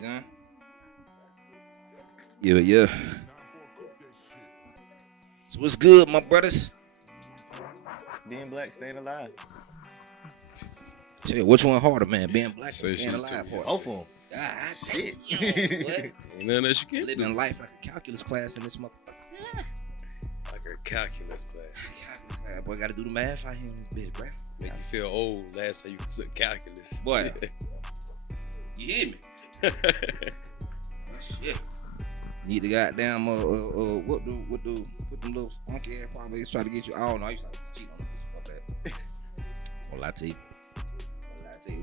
Yeah, yeah. So what's good, my brothers? Being black, staying alive. Shit, which one harder, man? Being black or Say staying shit too. alive harder? Both of them. God Shit. damn, what? Ain't nothing else you can Living do. life like a calculus class in this motherfucker. Like a calculus class. Calculus class, boy, gotta do the math out here in this bitch, bro. Make you feel old. Last time you took calculus. Boy. You hear me? Oh, shit. Need the goddamn what the little funky ass probably try to get you. I don't know. I used to cheat on this. Fuck that. Won't lie to you.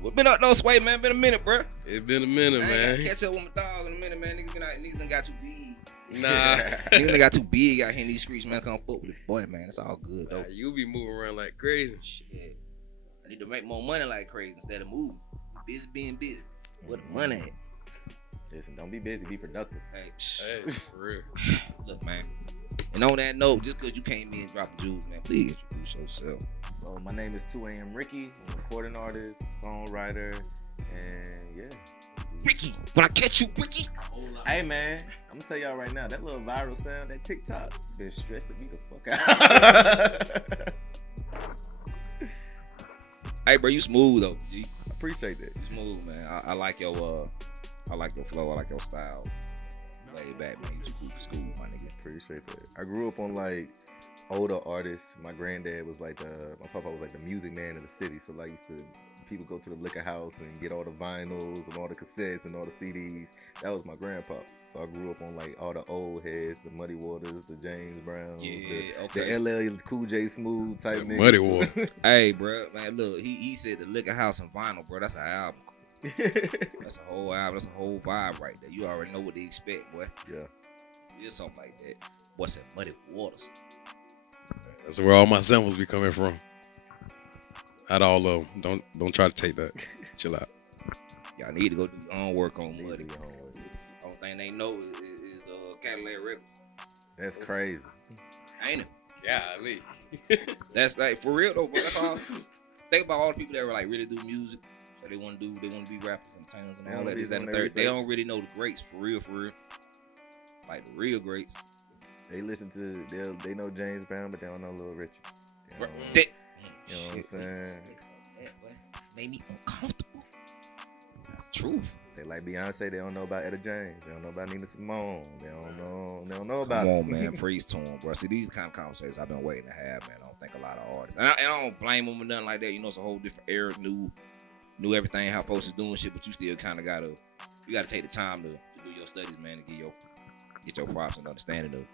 What been up though, Sway, man? Been a minute, bro. It been a minute, I ain't man. gotta catch up with my dog in a minute, man. Niggas done got too big. Nah. Niggas done got too big out here in these streets, man. Come fuck with the boy, man. It's all good though. Nah, you be moving around like crazy. Shit. I need to make more money like crazy instead of moving. Busy being busy. Where the money at? Listen, don't be busy, be productive. Hey, Hey, for real. look, man. And on that note, just because you came in and dropped the jewels, man, please introduce yourself. So my name is 2A.M. Ricky. I'm a recording artist, songwriter, and yeah. Ricky, when I catch you, Ricky. Hey man, I'm gonna tell y'all right now, that little viral sound, that TikTok, been stressing me the fuck out. Hey, bro, you smooth though. G. Appreciate that. You smooth, man. I like your flow. I like your style. Way back, man. You too cool for school, my nigga. Appreciate that. I grew up on like older artists. My granddad was like my papa was like the music man in the city. So like used to people go to the liquor house and get all the vinyls and all the cassettes and all the CDs. That was my grandpa. So I grew up on like all the old heads, the Muddy Waters, the James Browns, the LL Cool J Smooth type niggas. Muddy Water. Hey, bro, man, look, he said the liquor house and vinyl, bro. That's an album. That's a whole album. That's a whole vibe right there. You already know what to expect, boy. Yeah. It's something like that. Boy said Muddy Waters. That's where all my samples be coming from. Not all of them. Don't try to take that. Chill out. Y'all need to go do your own work on Muddy. Only thing they know is Cadillac Records. That's crazy. Ain't it? Golly. That's like for real though, bro. That's all. Think about all the people that were like really do music. So they want to be rappers and entertainers and all that. This, that, and the third. They don't really know the greats for real. Like the real greats. They listen to they know James Brown, but they don't know Lil Richie. You know, You know what I'm saying? Made me uncomfortable. That's the truth. They like Beyonce, they don't know about Etta James. They don't know about Nina Simone. They don't know about Come on, man. Praise to him, bro. See, these kind of conversations I've been waiting to have, man. I don't think a lot of artists. And I don't blame them or nothing like that. You know, it's a whole different era, new everything, how folks is doing shit, but you still kind of gotta take the time to do your studies, man, to get your props and understanding of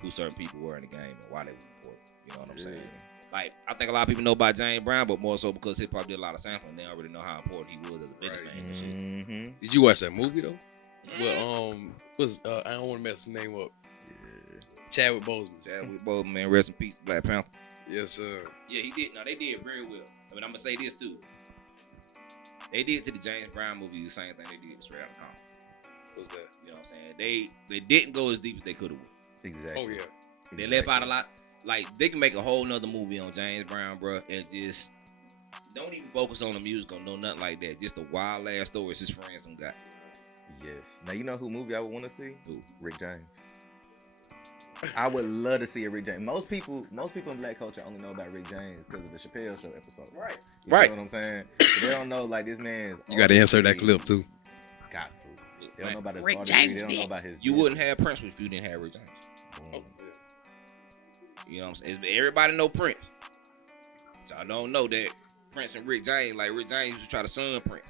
who certain people were in the game and why they were important. You know what I'm saying? Like, I think a lot of people know about James Brown, but more so because hip hop did a lot of sampling. They already know how important he was as a businessman and shit. Mm-hmm. Did you watch that movie though? Well, I don't want to mess his name up. Yeah. Chadwick Boseman. Chadwick Boseman, man, rest in peace, Black Panther. Yes, sir. Yeah, he did. No, they did very well. I mean, I'm gonna say this too. They did to the James Brown movie the same thing they did straight out of Compton. What's that? You know what I'm saying? They didn't go as deep as they could have. Exactly. Oh yeah. They left out a lot. Like, they can make a whole nother movie on James Brown, bro, and just don't even focus on the music or no nothing like that. Just the wild ass stories his friends done got. Yes. Now you know who movie I would want to see? Who? Rick James. I would love to see a Rick James. Most people in black culture only know about Rick James because of the Chappelle Show episode. Right. You Right. know what I'm saying? But they don't know like this man's. You got to insert that clip too. Got to. They don't know about his Rick artistry. James, They don't know about his. You wouldn't have Prince if you didn't have Rick James. Oh, yeah. You know what I'm saying? Everybody know Prince. So I don't know that Prince and Rick James, like Rick James used to try to son Prince.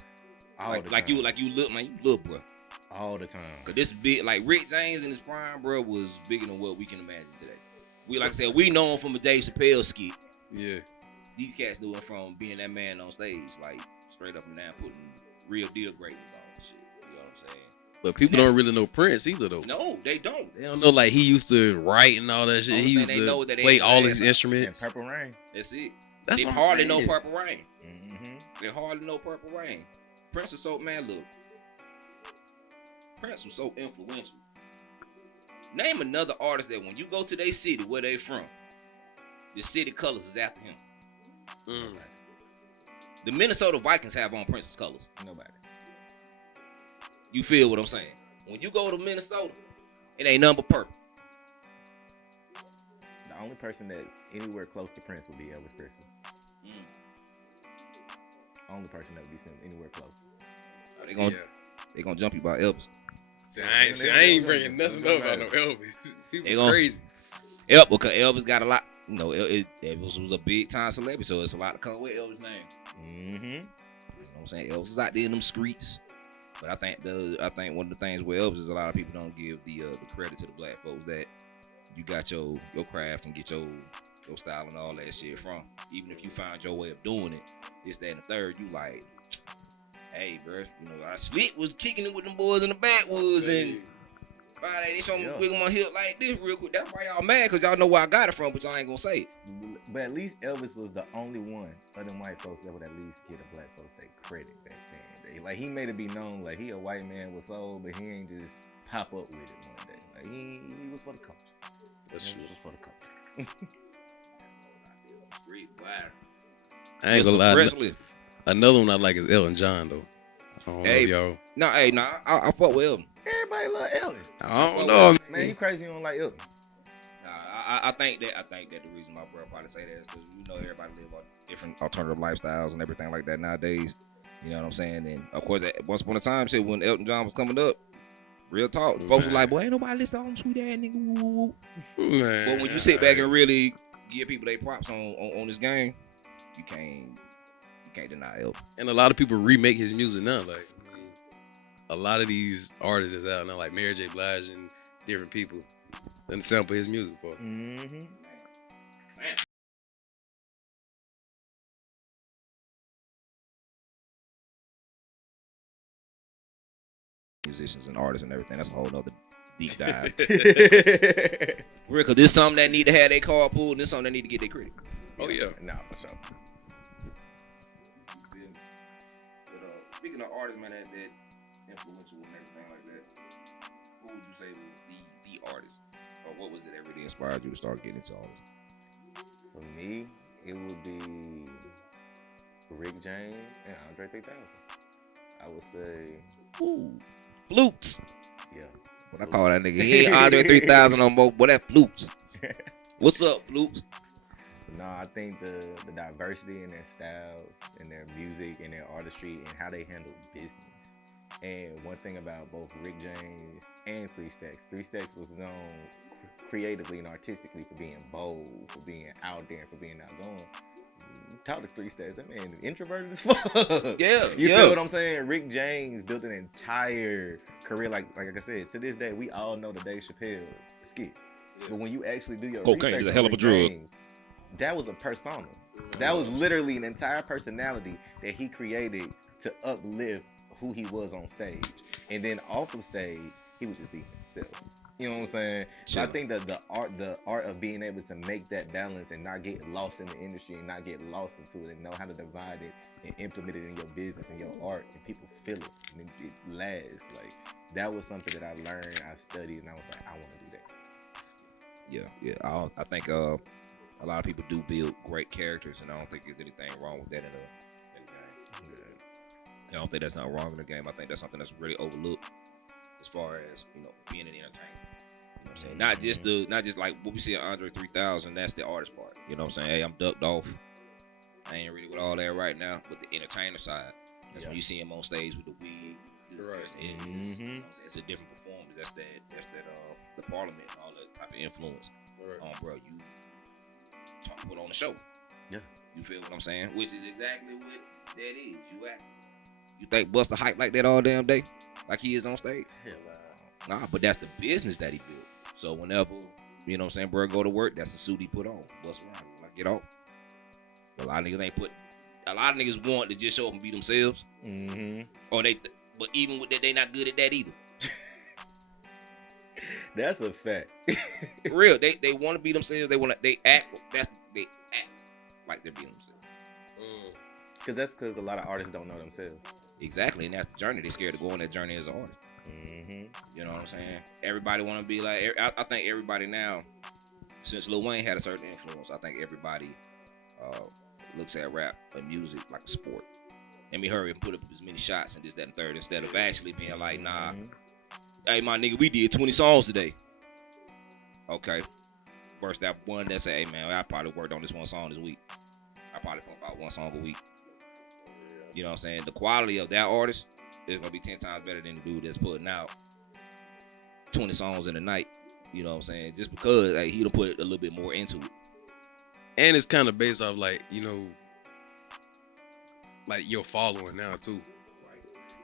Like you look, man, you look, bro. All the time. Cause this big, like Rick James in his prime, bro, was bigger than what we can imagine today. Like I said, we know him from a Dave Chappelle skit. Yeah. These cats knew him from being that man on stage, like straight up and down, putting real deal greatness on and shit. You know what I'm saying? But people don't really know Prince either though. No, they don't. They don't know like he used to write and all that shit. Only He thing used they know to that they play ain't all ass his out. instruments. And Purple Rain. That's it. That's They what I'm hardly saying. know Purple Rain. Mm-hmm. They hardly know Purple Rain. Prince is so, man, look. Prince was so influential. Name another artist that when you go to their city, where they from, the city colors is after him. Mm. The Minnesota Vikings have on Prince's colors. Nobody. You feel what I'm saying? When you go to Minnesota, it ain't nothing but purple. The only person that's anywhere close to Prince would be Elvis Presley. Only person that would be sent anywhere close. They gonna jump you by Elvis. See, I ain't bringing nothing up about no Elvis. People crazy. Yep, because Elvis got a lot. You know, Elvis was a big time celebrity, so it's a lot to come with Elvis' name. Mm-hmm. You know what I'm saying? Elvis was out there in them streets. But I think one of the things with Elvis is a lot of people don't give the credit to the black folks that you got your craft and get your style and all that shit from. Even if you found your way of doing it, this, that, and the third, you like, hey, bro, you know, I Slick was kicking it with them boys in the backwoods and Friday they show me wiggle my hip like this real quick. That's why y'all mad, because y'all know where I got it from, but y'all ain't gonna say it. But at least Elvis was the only one of them white folks that would at least get a black folks their credit back then. Like, he made it be known like he a white man with soul, but he ain't just pop up with it one day. Like, he was for the culture. That's true. He was for the culture. I ain't gonna lie. Another one I like is Elton John though. I don't know y'all. I fuck with Elton. Everybody love Elton. I don't know, man. You crazy? You don't like Elton? I think that the reason my brother probably say that is because you know everybody live on different alternative lifestyles and everything like that nowadays. You know what I'm saying? And of course, once upon a time, shit, when Elton John was coming up, real talk, folks was like, "Boy, ain't nobody listen to all them sweet ass nigga." Woo, woo. Man, but when you sit back and really give people their props on this game, you can't deny Elton. And a lot of people remake his music now. Like, a lot of these artists is out now, like Mary J. Blige and different people, and sample his music for. Mm-hmm. Musicians and artists and everything. That's a whole nother deep dive. Real, cause this something that need to have their car pulled, and this something that need to get their credit. Oh yeah, nah, for sure. But speaking of artists, man, that influential and everything like that, who would you say was the artist, or what was it that really inspired you to start getting into all this? For me, it would be Rick James and Andre 3000. I would say, Flukes. Yeah. What I call that nigga? He ain't Andre 3000 no more. Boy, that Flukes. What's up, Flukes? No, I think the diversity in their styles and their music and their artistry and how they handle business. And one thing about both Rick James and 3 Stacks was known creatively and artistically for being bold, for being out there, for being outgoing. Talk to 3 Stacks, that man introverted as fuck. Yeah, you feel what I'm saying? Rick James built an entire career, like I said. To this day, we all know the Dave Chappelle skit, but when you actually do your cocaine is a hell of a drug. James, that was a persona. That was literally an entire personality that he created to uplift who he was on stage, and then off of stage, he was just being himself. You know what I'm saying? So I think that the art of being able to make that balance and not get lost in the industry and not get lost into it and know how to divide it and implement it in your business and your art, and people feel it and it lasts. Like, that was something that I learned, I studied, and I was like, I want to do that. Yeah. I think a lot of people do build great characters, and I don't think there's anything wrong with that in the game. I don't think that's not wrong in the game. I think that's something that's really overlooked as far as, you know, being an entertainer. You know what I'm saying? Not just like what we see on Andre 3000, that's the artist part. You know what I'm saying? Hey, I'm ducked off. I ain't really with all that right now, but the entertainer side, that's when you see him on stage with the wig. It's a different performance. That's that the Parliament and all that type of influence. Bro, you put on the show. Yeah. You feel what I'm saying? Which is exactly what that is. You think Busta hype like that all damn day? Like he is on stage? Hell nah, but that's the business that he built. So whenever, you know what I'm saying, bro, go to work, that's the suit he put on. Bust around, like, get off. A lot of niggas want to just show up and be themselves. Or but even with that, they not good at that either. That's a fact. For real, they want to be themselves. They act like they're being themselves. Because a lot of artists don't know themselves. Exactly, and that's the journey. They're scared to go on that journey as an artist. You know what I'm saying? Everybody want to be like. I think everybody now, since Lil Wayne had a certain influence, I think everybody looks at rap and music like a sport. let me hurry and put up as many shots and this, that, and third, instead of actually being like, nah, hey, my nigga, we did 20 songs today. Okay. Versus that one that say, hey, man, I probably worked on this one song this week. I probably pump out one song a week. You know what I'm saying? The quality of that artist is going to be 10 times better than the dude that's putting out 20 songs in a night. You know what I'm saying? Just because like, he done put a little bit more into it. And it's kind of based off like, you know, like your following now too.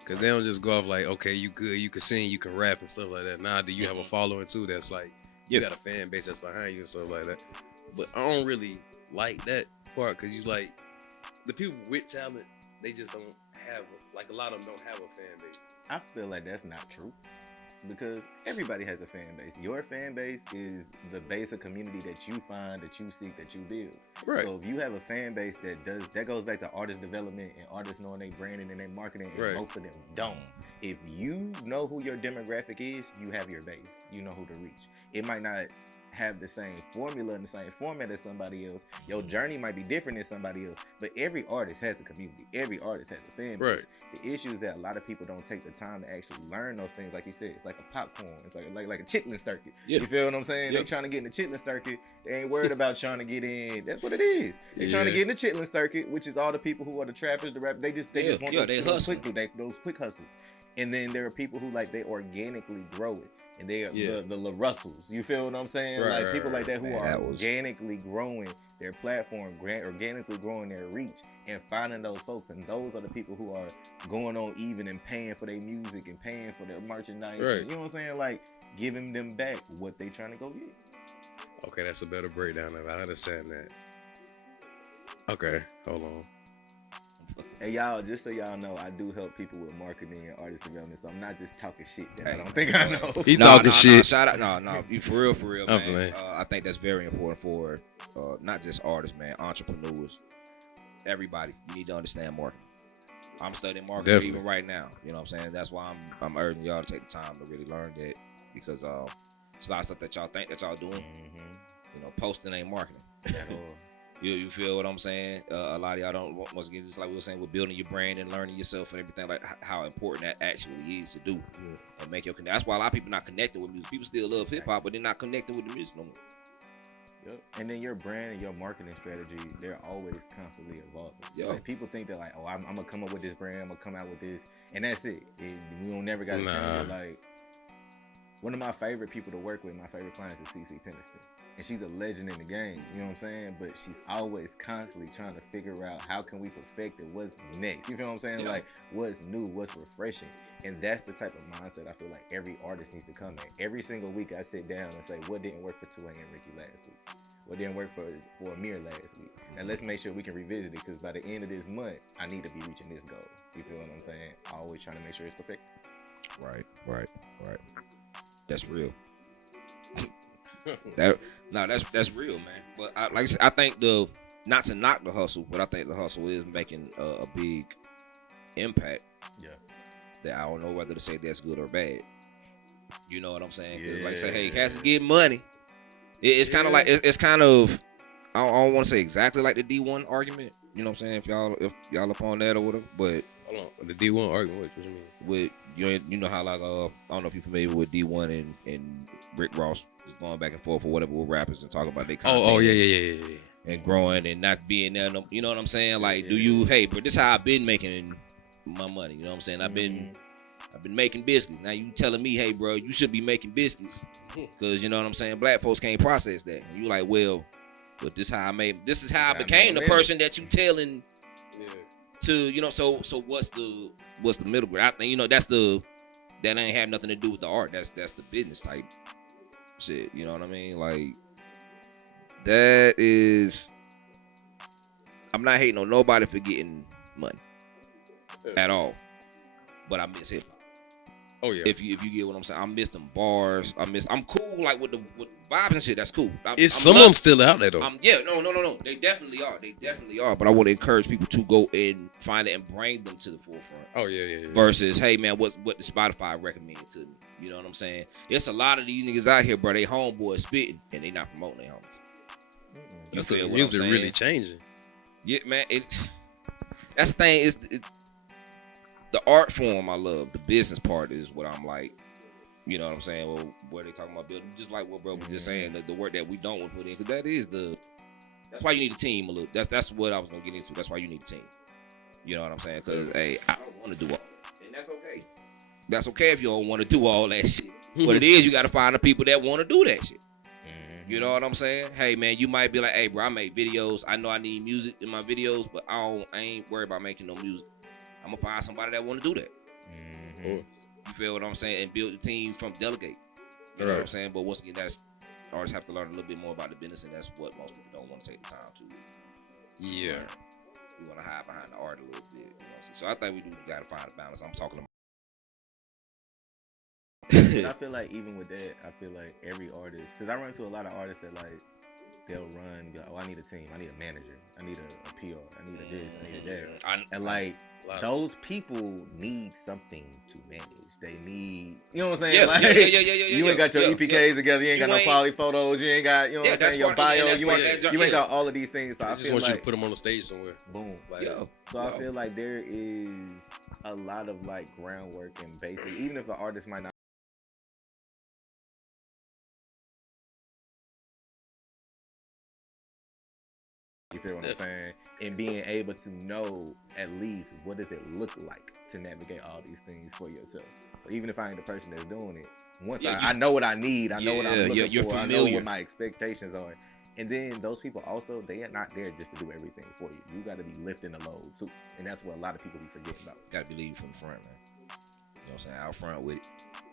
Cause they don't just go off like, okay, you good, you can sing, you can rap and stuff like that. Nah, do you have a following too that's like, you got a fan base that's behind you and stuff like that. But I don't really like that part because you like, the people with talent, they just don't have, like a lot of them don't have a fan base. I feel like that's not true. Because everybody has a fan base. Your fan base is the base of community that you find, that you seek, that you build. Right. So if you have a fan base that goes back to artist development and artists knowing their branding and their marketing, and most of them don't. If you know who your demographic is, you have your base. You know who to reach. It might not have the same formula and the same format as somebody else. Your journey might be different than somebody else, but every artist has a community. Every artist has a fan base. Right. The issue is that a lot of people don't take the time to actually learn those things. Like you said, it's like a popcorn. It's like a chitlin circuit. Yeah. You feel what I'm saying? Yeah. They trying to get in the chitlin circuit. They ain't worried about trying to get in. That's what it is. They trying to get in the chitlin circuit, which is all the people who are the trappers, the rappers. They just want those quick hustles. And then there are people who like they organically grow it. And they are the Russells. You feel what I'm saying? Right, like people like that who Man, are organically growing their platform, organically growing their reach, and finding those folks. And those are the people who are going on even and paying for their music and paying for their merchandise. Right. You know what I'm saying? Like giving them back what they trying to go get. Okay, that's a better breakdown of it. I understand that. Okay, hold on. Hey y'all, just so y'all know, I do help people with marketing and artist development, so I'm not just talking shit that I don't think I know. He talking shit. Shout out, no, you for real, I'm man. playing. I think that's very important for not just artists, man, entrepreneurs, everybody. You need to understand marketing. I'm studying marketing even right now. You know what I'm saying? That's why I'm urging y'all to take the time to really learn that, because it's a lot of stuff that y'all think that y'all doing. You know, posting ain't marketing. You feel what I'm saying? A lot of y'all don't, once again, just like we were saying, with building your brand and learning yourself and everything, like how important that actually is to do and make your connection. That's why a lot of people not connected with music. People still love hip hop, but they're not connected with the music no more. Yep. And then your brand and your marketing strategy, they're always constantly evolving. Yo. Like people think that like, oh, I'm gonna come up with this brand, I'm gonna come out with this, and that's it. We don't never got to change it. Like one of my favorite people to work with, my favorite clients is CC Peniston. And she's a legend in the game, you know what I'm saying? But she's always constantly trying to figure out how can we perfect it, what's next. You feel what I'm saying? Yeah. Like what's new, what's refreshing. And that's the type of mindset I feel like every artist needs to come at. Every single week I sit down and say, what didn't work for 2A and Ricky last week? What didn't work for Amir last week? And let's make sure we can revisit it, because by the end of this month, I need to be reaching this goal. You feel what I'm saying? Always trying to make sure it's perfect. Right. That's real. That's real, man. But like I said, I think not to knock the hustle, but I think the hustle is making a big impact. Yeah. That I don't know whether to say that's good or bad. You know what I'm saying? Because like I say, hey, cats is getting money. It's kind of like it's kind of, I don't want to say exactly like the D1 argument. You know what I'm saying? If y'all up on that or whatever, but hold on, the D1 argument. What you mean? With you know how like I don't know if you're familiar with D1 and Rick Ross just going back and forth or whatever with rappers and talking about their content. Oh yeah. And growing and not being there. You know what I'm saying? Like, do you? Hey, but this is how I've been making my money. You know what I'm saying? I've been making biscuits. Now you telling me, hey, bro, you should be making biscuits, because you know what I'm saying? Black folks can't process that. And you like, well, but this is how I became the person that you telling to, you know. So what's the middle ground? I think, you know, that ain't have nothing to do with the art. That's the business type shit. You know what I mean? Like, that is, I'm not hating on nobody for getting money at all, but I miss hip hop. Oh yeah. If you get what I'm saying, I miss them bars. I'm cool like with vibes and shit. That's cool. Some of them still out there though. No. They definitely are. But I want to encourage people to go and find it and bring them to the forefront. Oh yeah. Versus, hey man, what the Spotify recommended to me. You know what I'm saying? It's a lot of these niggas out here, bro. They homeboys spitting and they not promoting their homies. That's because the music really changing. Yeah, man. That's the thing. the art form I love. The business part is what I'm like. You know what I'm saying? Well, where they talking about building, just like what bro was just saying, the work that we don't want to put in, because that's why you need a team a little. That's what I was gonna get into. That's why you need a team. You know what I'm saying? Because hey, I don't want to do all that, and that's okay. That's okay if you don't want to do all that shit. What it is, you got to find the people that want to do that shit. You know what I'm saying? Hey man, you might be like, hey bro, I make videos. I know I need music in my videos, but I ain't worried about making no music. I'm gonna find somebody that want to do that. You feel what I'm saying? And build a team from delegate. You know what I'm saying? But once again, that's artists have to learn a little bit more about the business, and that's what most people don't want to take the time to. Yeah. We want to hide behind the art a little bit. You know what I'm saying? So I think we got to find a balance. I'm talking about. But I feel like even with that, I feel like every artist, because I run into a lot of artists that like they'll run, be like, oh, I need a team, I need a manager, I need a PR, I need a this, I need a that, and like those people need something to manage. They need, you know what I'm saying? You ain't got your EPKs together, you ain't got no quality photos, you ain't got, you know what I'm saying, your bio, you ain't got all of these things. So I just want you to put them on the stage somewhere. Boom. So I feel like there is a lot of like groundwork and basic, even if the artist might not. You feel what I'm saying? And being able to know at least what does it look like to navigate all these things for yourself. So even if I ain't the person that's doing it, once I know what I need, I know what I'm looking for, I know what my expectations are. And then those people also, they are not there just to do everything for you. You got to be lifting the load too. And that's what a lot of people be forgetting about. Got to be leading from the front, man. You know what I'm saying? Out front with it.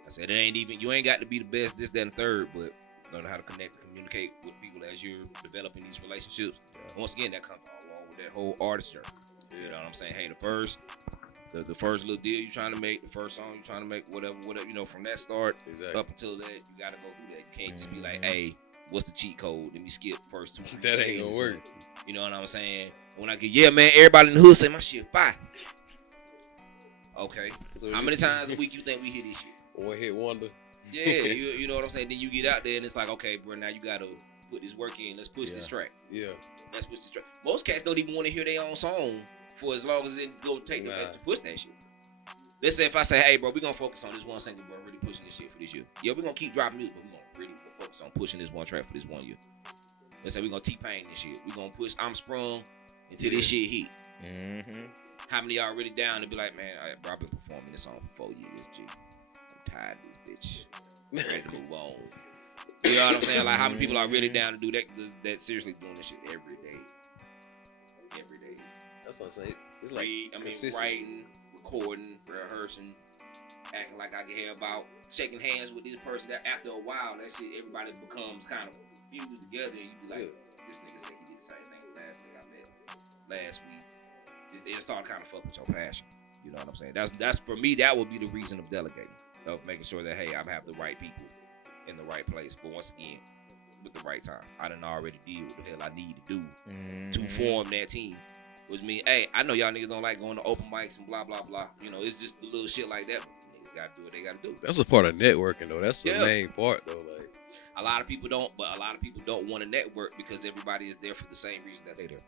I said, it ain't even, you ain't got to be the best, this, that, and third, but learn how to connect and communicate with people as you're developing these relationships. And once again, that comes along with that whole artist journey. You know what I'm saying? Hey, the first little deal you're trying to make, the first song you're trying to make, whatever, you know, from that start up until that, you got to go through that. You can't just be like, hey, what's the cheat code? Let me skip first 2 That ain't gonna work. You know what I'm saying? When I get, man, everybody in the hood say my shit fire. Okay. So how many times a week you think we hear this shit? One hit wonder. Yeah, you know what I'm saying? Then you get out there and it's like, okay, bro, now you gotta put this work in. Let's push this track. Yeah. Let's push this track. Most cats don't even want to hear their own song for as long as it's gonna take them to push that shit. Let's say if I say, hey, bro, we're gonna focus on this one single, bro, really pushing this shit for this year. Yeah, we're gonna keep dropping music, but we're gonna really focus on pushing this one track for this 1 year. Let's say we're gonna T-Pain this shit. We're gonna push I'm Sprung until this shit hit. How many of y'all really down to be like, man, bro, I've been performing this song for 4 years, G. I'm tired of this bitch. Ready to move on. You know what I'm saying? Like, how many people are really down to do that seriously doing this shit every day? Every day. That's what I'm saying. It's like writing, recording, rehearsing, acting like I can hear about shaking hands with this person. That after a while, that shit, everybody becomes kind of fused together, and you be like, this nigga said he did the same thing last nigga I met last week. It start kind of fuck with your passion. You know what I'm saying? That's for me. That would be the reason of delegating, of making sure that hey, I have the right people in the right place. But once again, with the right time, I done already did what the hell I need to do to form that team. Which means, hey, I know y'all niggas don't like going to open mics and blah blah blah. You know, it's just the little shit like that. Niggas gotta do what they gotta do. That's a part of networking though. That's the main part though. Like a lot of people don't want to network because everybody is there for the same reason that they there.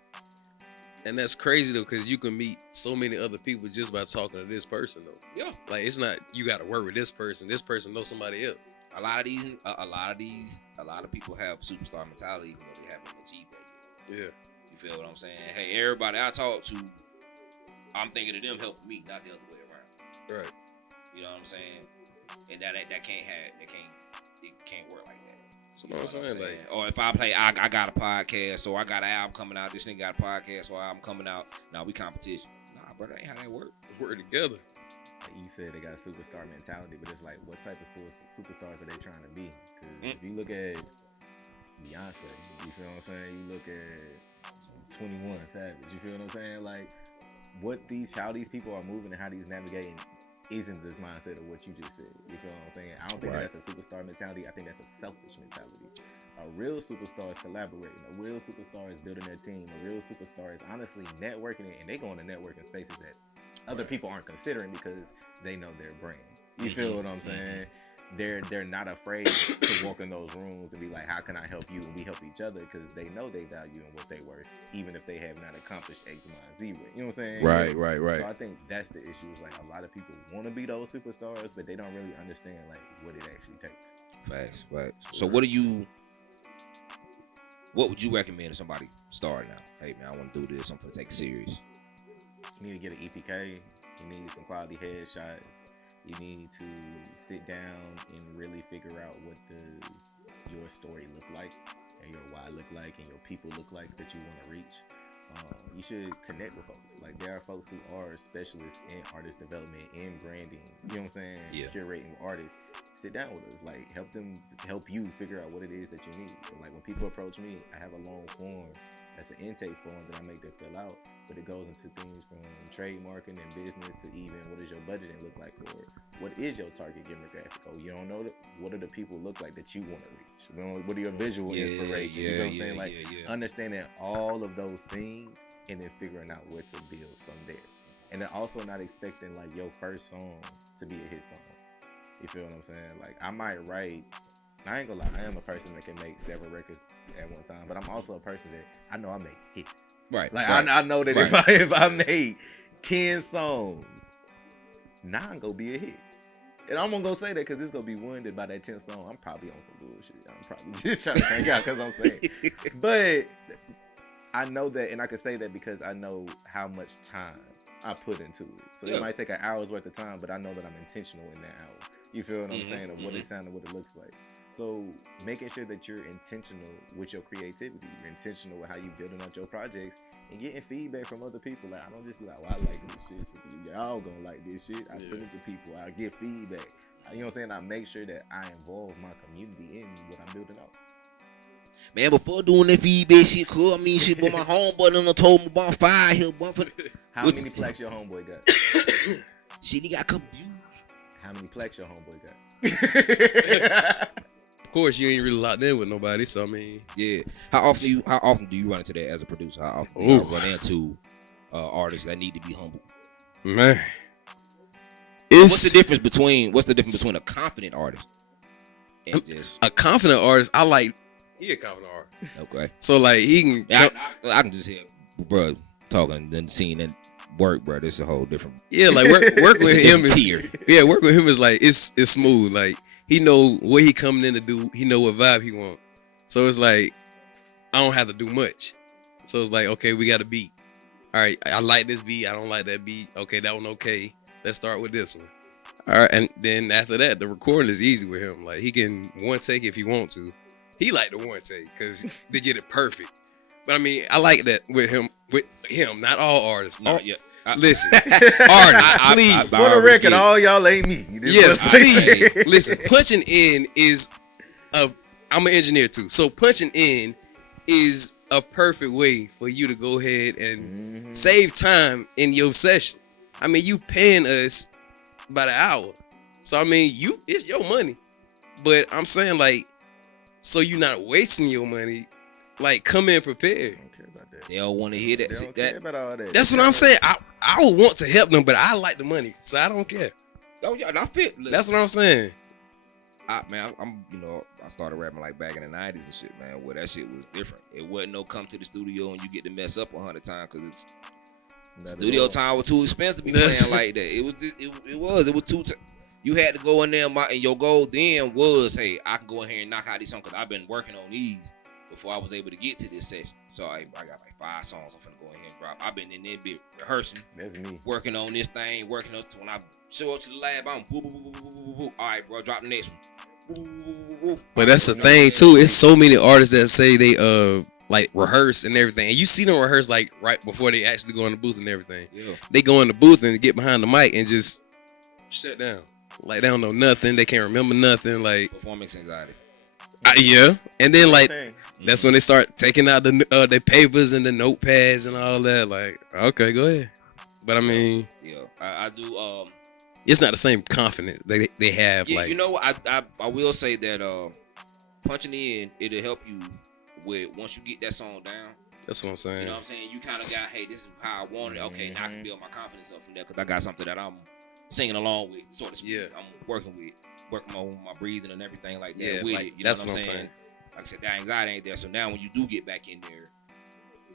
And that's crazy though, because you can meet so many other people just by talking to this person though. Yeah. Like it's not you got to work with this person. This person knows somebody else. A lot of people have superstar mentality even though they haven't achieved that yet. Yeah. You feel what I'm saying? Hey, everybody I talk to, I'm thinking of them helping me, not the other way around. Right. You know what I'm saying? And it can't work like that. You know what I'm saying? Like, or if I play, I got a podcast, so I got an album coming out. This nigga got a podcast, so album coming out. Now we competition. Nah, bro, that ain't how that work. Work together. Like you said, they got a superstar mentality, but it's like, what type of superstars are they trying to be? Because if you look at Beyonce, you feel what I'm saying? You look at 21 Savage, you feel what I'm saying? Like, how these people are moving and how these navigating isn't this mindset of what you just said. You feel what I'm saying? I don't think that's a superstar mentality. I think that's a selfish mentality. A real superstar is collaborating. A real superstar is building their team. A real superstar is honestly networking, and they go into networking spaces that other people aren't considering because they know their brand. You feel what I'm saying? they're not afraid to walk in those rooms and be like, how can I help you? And we help each other because they know they value and what they worth, even if they have not accomplished X, Y, and Z with. You know what I'm saying? Right. So I think that's the issue. Is like a lot of people want to be those superstars, but they don't really understand like what it actually takes. Facts. So what would you recommend if somebody starting out? Hey man, I want to do this. I'm gonna take it serious. You need to get an EPK. You need some quality headshots. You need to sit down and really figure out what does your story look like, and your why look like, and your people look like that you want to reach. You should connect with folks. Like there are folks who are specialists in artist development, in branding. You know what I'm saying? Yeah. Curating artists. Sit down with us. Like help you figure out what it is that you need. So like when people approach me, I have a long form. That's an intake form that I make them fill out, but it goes into things from trademarking and business to even what does your budgeting look like, or what is your target demographic? Oh, you don't know that? What do the people look like that you want to reach? You know, what are your visual inspirations? You know what I'm saying? Like understanding all of those things and then figuring out where to build from there. And then also not expecting like your first song to be a hit song. You feel what I'm saying? Like I might write. I ain't gonna lie, I am a person that can make several records at one time, but I'm also a person that I know I make hits. Right. Like I know that if I made 10 songs, 9 gonna be a hit. And I'm gonna go say that because it's gonna be one that by that 10th song, I'm probably on some bullshit. I'm probably just trying to hang out because I'm saying. But I know that, and I can say that because I know how much time I put into it. So it might take an hour's worth of time, but I know that I'm intentional in that hour. You feel what I'm saying? Of what it sounds and what it looks like. So making sure that you're intentional with your creativity, you're intentional with how you building out your projects, and getting feedback from other people. Like I don't just be like, well, I like this shit. So y'all gonna like this shit. I send it to people. I get feedback. You know what I'm saying? I make sure that I involve my community in what I'm building out. Man, before doing that feedback shit, cool. I mean, shit, but my homeboy done told me about fire here. How many plaques your homeboy got? Shit, he got a couple views. How many plaques your homeboy got? Of course, you ain't really locked in with nobody, so I mean, yeah. How often do you run into that as a producer? How often do you run into artists that need to be humble? Man, what's the difference between a confident artist and just a confident artist? He a confident artist. Okay. So like he can. I can just hear, bro, talking and seeing that work, bro. This is a whole different. Yeah, like work with him is tier. Yeah, work with him is like it's smooth. Like he know what he coming in to do. He know what vibe he want. So it's like I don't have to do much. So it's like, okay, we got a beat. All right, I like this beat. I don't like that beat. Okay, that one okay. Let's start with this one. All right, and then after that, the recording is easy with him. Like he can one take if he want to. He like the one take because they get it perfect. But I mean, I like that with him. Not all artists. No, yeah. Listen, artists, please. For the record, all y'all ain't me. Yes, please. Listen, punching in is I'm an engineer too. So punching in is a perfect way for you to go ahead and save time in your session. I mean, you paying us by the hour. So I mean, it's your money. But I'm saying like, so you're not wasting your money. Like, come in prepared. They don't want to hear that. They don't care about all that. That's what I'm saying. I would want to help them, but I like the money, so I don't care. Oh yeah, I feel. That's what I'm saying. I'm I started rapping like back in the 90s and shit, man. Where that shit was different. It wasn't no come to the studio and you get to mess up 100 times because studio time was too expensive to be playing like that. It was too. You had to go in there, and your goal then was, hey, I can go in here and knock out these songs because I've been working on these before I was able to get to this session. So I got like 5 songs I'm finna go in here and drop. I've been in there bit rehearsing. That's me. Working on this thing, working on when I show up to the lab, I'm boo, boo, boo, boo, boo, boo. All right, bro, drop the next one. Boo, boo, boo, boo, boo. But that's the thing too. It's so many artists that say they like rehearse and everything, and you see them rehearse like right before they actually go in the booth and everything. Yeah. They go in the booth and get behind the mic and just shut down. Like they don't know nothing. They can't remember nothing. Like performance anxiety. Yeah, and then like. That's when they start taking out the papers and the notepads and all that. Like, okay, go ahead. But I mean, yeah, I do. It's not the same confidence they have. Yeah, like, you know what? I will say that punching in, it'll help you with once you get that song down. That's what I'm saying. You know what I'm saying? You kind of got, hey, this is how I want it. Okay, now I can build my confidence up from there because I got something that I'm singing along with, so to speak. Yeah. I'm working with. working on my breathing and everything like that Yeah, with like, it. You know that's what I'm what I'm saying? Like I said, that anxiety ain't there. So now when you do get back in there,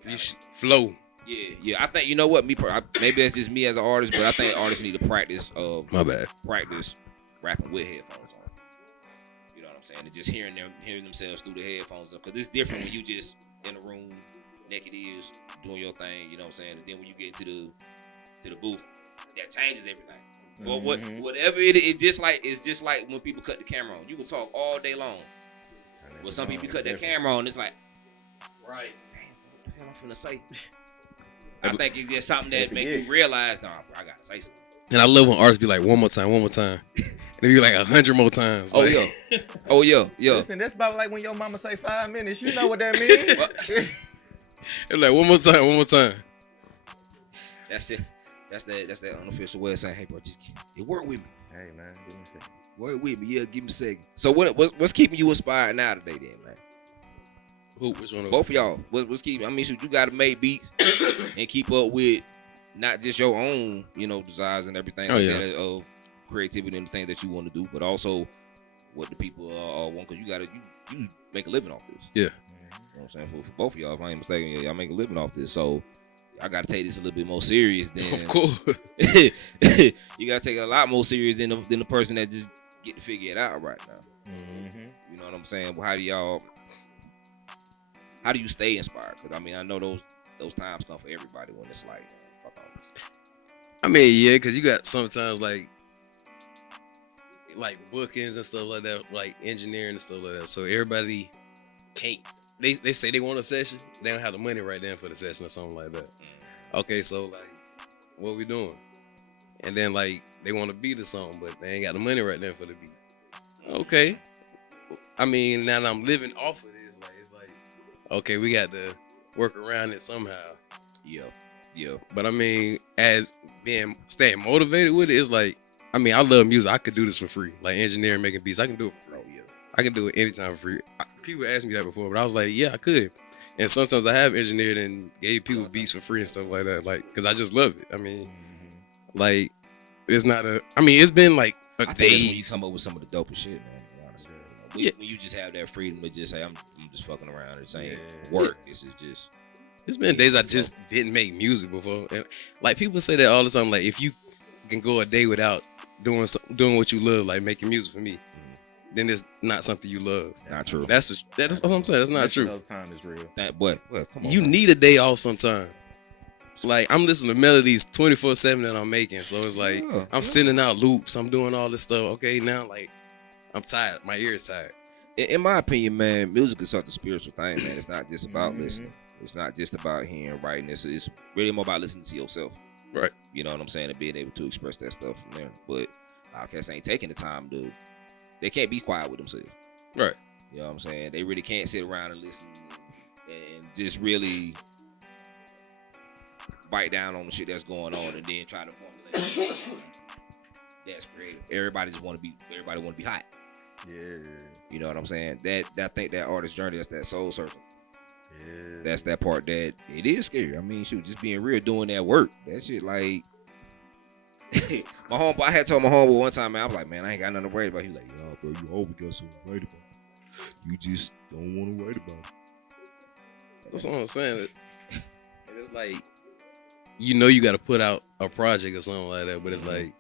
You should flow. yeah. I think, you know what, maybe it's just me as an artist, but I think artists need to practice My bad. practice rapping with headphones on. You know what I'm saying? And just hearing themselves through the headphones, because it's different when you just in a room, naked ears, doing your thing. You know what I'm saying? And then when you get into the booth, that changes everything. But whatever it is, it's just like when people cut the camera on. You can talk all day long. But some people cut that camera on, it's like, right, damn, what the hell I'm finna say? I think it's just something that make you realize, nah, bro, I gotta say something. And I love when artists be like, one more time. And they be like 100 more times. Oh, like, yeah. Listen, that's about like when your mama say 5 minutes. You know what that means. They're like, one more time. That's it. That's that unofficial way of saying, hey, bro, just work with me. Hey, man, give me a second. Work with me. Yeah, give me a second. So what's keeping you inspired now today then, man? Who? Which one? Both of y'all. What's keeping? I mean, so you gotta make beats and keep up with not just your own, desires and everything that of creativity and the things that you want to do, but also what the people want. Because you make a living off this. Yeah. You know what I'm saying? For both of y'all, if I ain't mistaken, y'all make a living off this. So I gotta take this a little bit more serious than. Of course. You gotta take it a lot more serious than the person that just get to figure it out right now. Mm-hmm. You know what I'm saying? Well, how do you stay inspired? Because I mean, I know those times come for everybody when it's like, fuck all this. I mean, yeah, because you got sometimes like bookings and stuff like that, like engineering and stuff like that. So everybody can't. They say they want a session, they don't have the money right then for the session or something like that. Okay, so like, what we doing? And then like they want to beat or something, but they ain't got the money right then for the beat. Okay, I mean, now that I'm living off of this, like it's like, okay, we got to work around it somehow. Yeah. But I mean, as staying motivated with it, it's like, I mean, I love music. I could do this for free, like engineering, making beats. I can do it for free. Oh yeah. I can do it anytime for free. People asked me that before, but I was like, yeah, I could. And sometimes I have engineered and gave people beats for free and stuff like that, like, because I just love it. I mean, like, it's not it's been like a I think day. that's when you come up with some of the dopest shit, man. Honestly, when you just have that freedom to just say, I'm just fucking around. It's ain't work. This is just. It's been days I just didn't make music before, and like people say that all the time. Like, if you can go a day without doing what you love, like making music for me, then it's not something you love. Not true. That's what I'm saying. That's not true. Time is real. Well, come on. You need a day off sometimes. Like, I'm listening to melodies 24/7 that I'm making, so it's like I'm sending out loops. I'm doing all this stuff. Okay, now like I'm tired. My ear is tired. In my opinion, man, music is such a spiritual thing, man. It's not just about listening. It's not just about hearing, writing. It's really more about listening to yourself. Right. You know what I'm saying? And being able to express that stuff from there. But a lot of cats ain't taking the time to. They can't be quiet with themselves. Right. You know what I'm saying? They really can't sit around and listen and just really bite down on the shit that's going on and then try to formulate that's creative. Everybody want to be hot. Yeah. You know what I'm saying? I think that artist journey, that's that soul searching. Yeah. That's that part that it is scary. I mean, shoot, just being real, doing that work. That shit, like, I had told my homeboy one time, man, I was like, man, I ain't got nothing to worry about. He was like, yo, bro, you always got something to write about. You just don't want to write about it. That's what I'm saying. And it's like, you got to put out a project or something like that, but it's like,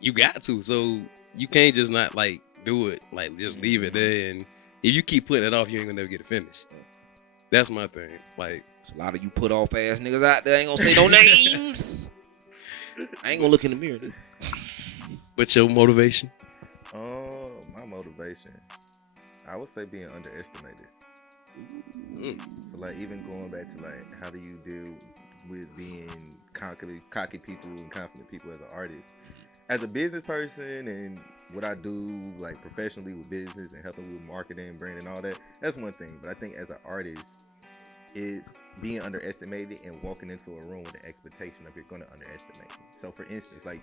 you got to, so you can't just not like do it, like just leave it there. And if you keep putting it off, you ain't gonna never get it finished. That's my thing. Like, there's a lot of you put off ass niggas out there. I ain't gonna say no names. I ain't gonna look in the mirror, dude. But your motivation? My motivation, I would say being underestimated. So like, even going back to like, how do you deal with being cocky people and confident people as an artist? As a business person and what I do like professionally with business and helping with marketing, branding, all that, that's one thing. But I think as an artist, it's being underestimated and walking into a room with the expectation of you're going to underestimate me. So for instance, like,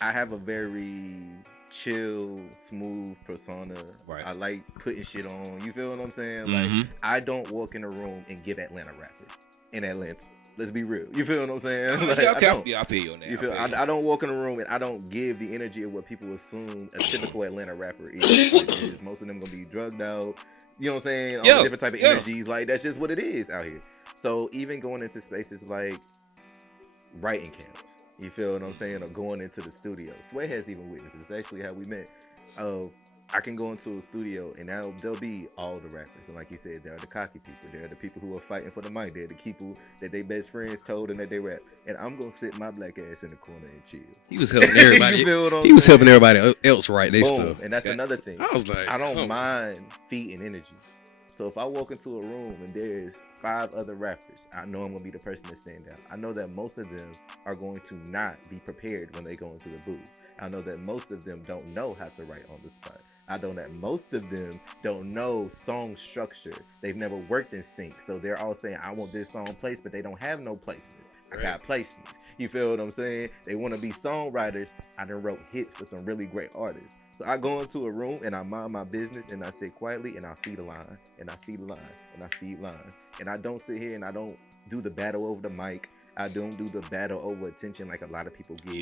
I have a very chill, smooth persona. Right. I like putting shit on. You feel what I'm saying? Like, I don't walk in a room and give Atlanta rappers in Atlanta. Let's be real. You feel what I'm saying? Yeah, Like, I don't. I feel you on that. You feel? I feel you. I don't walk in a room and I don't give the energy of what people assume a typical Atlanta rapper is. Most of them gonna be drugged out. You know what I'm saying? All Yeah, the different type of yeah. energies. Like that's just what it is out here. So even going into spaces like writing camps, you feel what I'm saying, or going into the studio. Sway has even witnessed. It's actually how we met. I can go into a studio and now there'll be all the rappers, and like you said, there are the cocky people, there are the people who are fighting for the mic, they're the people that they best friends told and that they rap, and I'm gonna sit my black ass in the corner and chill. He was helping everybody. You feel what I'm He was saying? helping everybody else write their Boom. stuff. And that's Okay. another thing. I was like, I don't come on. mind feeding energy. So if I walk into a room and there's 5 other rappers, I know I'm gonna be the person that stand out. I know that most of them are going to not be prepared when they go into the booth. I know that most of them don't know how to write on the spot. I know that most of them don't know song structure. They've never worked in sync. So they're all saying, I want this song placed, but they don't have no placements. I got placements. You feel what I'm saying? They want to be songwriters. I done wrote hits for some really great artists. So I go into a room and I mind my business and I sit quietly and I feed a line and I feed a line and I feed lines. And I don't sit here and I don't do the battle over the mic. I don't do the battle over attention like a lot of people do.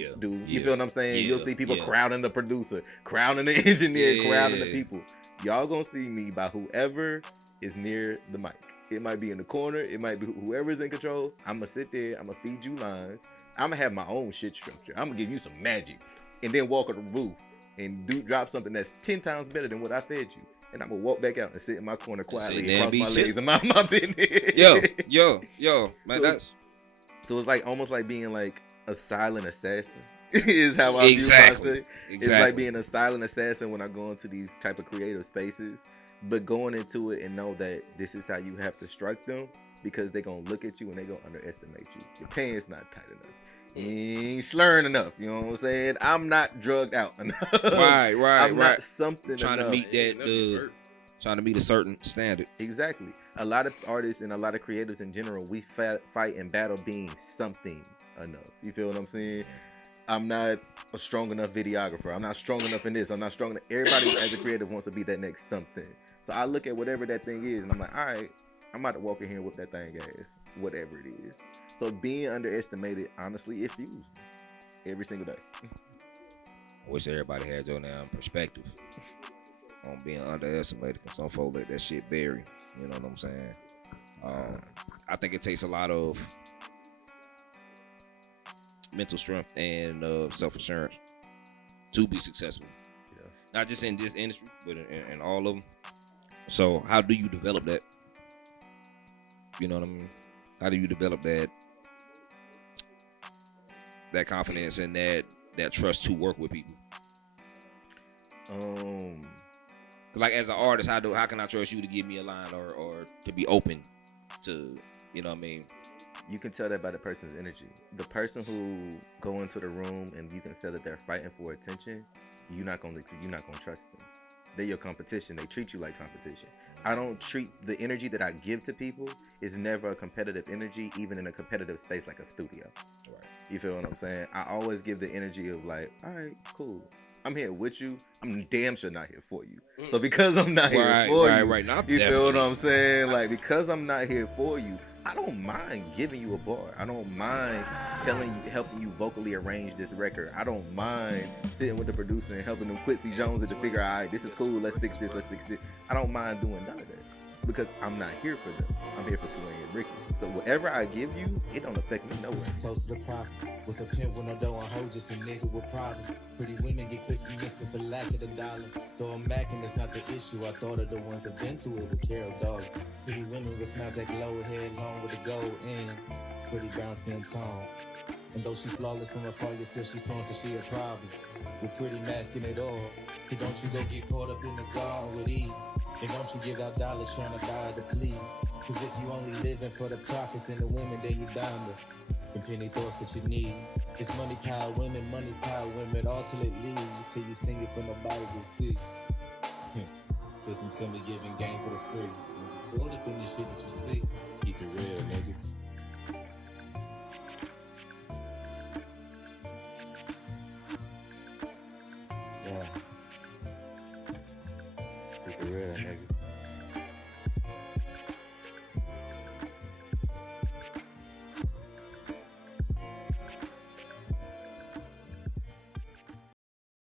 You feel what I'm saying? You'll see people crowding the producer, crowding the engineer, crowding the people. Y'all gonna see me by whoever is near the mic. It might be in the corner. It might be whoever's in control. I'm gonna sit there. I'm gonna feed you lines. I'm gonna have my own shit structure. I'm gonna give you some magic, and then walk on the booth and drop something that's 10 times better than what I fed you. And I'm gonna walk back out and sit in my corner quietly and cross my legs and mind my business. Yo, man, that's so it's like almost like being like a silent assassin. Is how I view myself. It's like being a silent assassin when I go into these type of creative spaces, but going into it and know that this is how you have to strike them, because they're gonna look at you and they're gonna underestimate you. Your pants not tight enough. You ain't slurring enough. You know what I'm saying? I'm not drugged out enough. Right. I'm not something trying enough. to meet that trying to meet a certain standard. Exactly. A lot of artists and a lot of creators in general, we fight and battle being something enough. You feel what I'm saying? I'm not a strong enough videographer. I'm not strong enough in this. I'm not strong enough. Everybody as a creative wants to be that next something. So I look at whatever that thing is and I'm like, all right, I'm about to walk in here with that thing ass, whatever it is. So being underestimated, honestly, it fuels me every single day. I wish everybody had your damn perspective on being underestimated, because some folks let that shit bury. You know what I'm saying? I think it takes a lot of mental strength and self-assurance to be successful. Yeah. Not just in this industry, but in all of them. So how do you develop that? You know what I mean? How do you develop that confidence and that trust to work with people? Like as an artist, how can I trust you to give me a line or to be open to, you know what I mean? You can tell that by the person's energy. The person who go into the room and you can tell that they're fighting for attention, you're not gonna trust them. They're your competition. They treat you like competition. I don't treat the energy that I give to people is never a competitive energy, even in a competitive space like a studio. Right. You feel what I'm saying? I always give the energy of like, all right, cool. I'm here with you. I'm damn sure not here for you. So because I'm not here for you, no, you feel what I'm saying? Like, because I'm not here for you, I don't mind giving you a bar. I don't mind helping you vocally arrange this record. I don't mind sitting with the producer and helping them Quincy Jones to figure out, all right, this is cool, let's fix this. I don't mind doing none of that because I'm not here for them. I'm here for 2A and Ricky. So whatever I give you, it don't affect me nowhere. Close to the profit. With a pimp when I don't hold just a nigga with problems. Pretty women get Chrissy missing for lack of the dollar. Though I'm macking, that's not the issue. I thought of the ones that been through it with Carol Dollar. Pretty women with smiles that glow, head long with the gold in. Pretty brown skin tone. And though she flawless from afar, yet still she snorts that she a problem. With pretty masking it all. Hey, don't you go get caught up in the garden with Eve. And don't you give out dollars trying to buy the plea. Cause if you only living for the profits and the women, then you bound to penny thoughts that you need. It's money power women, all till it leaves. Till you sing it for nobody to see. So listen to me giving game for the free. Don't get caught up in the shit that you see. Let's keep it real, nigga. Yeah. Keep it real, nigga.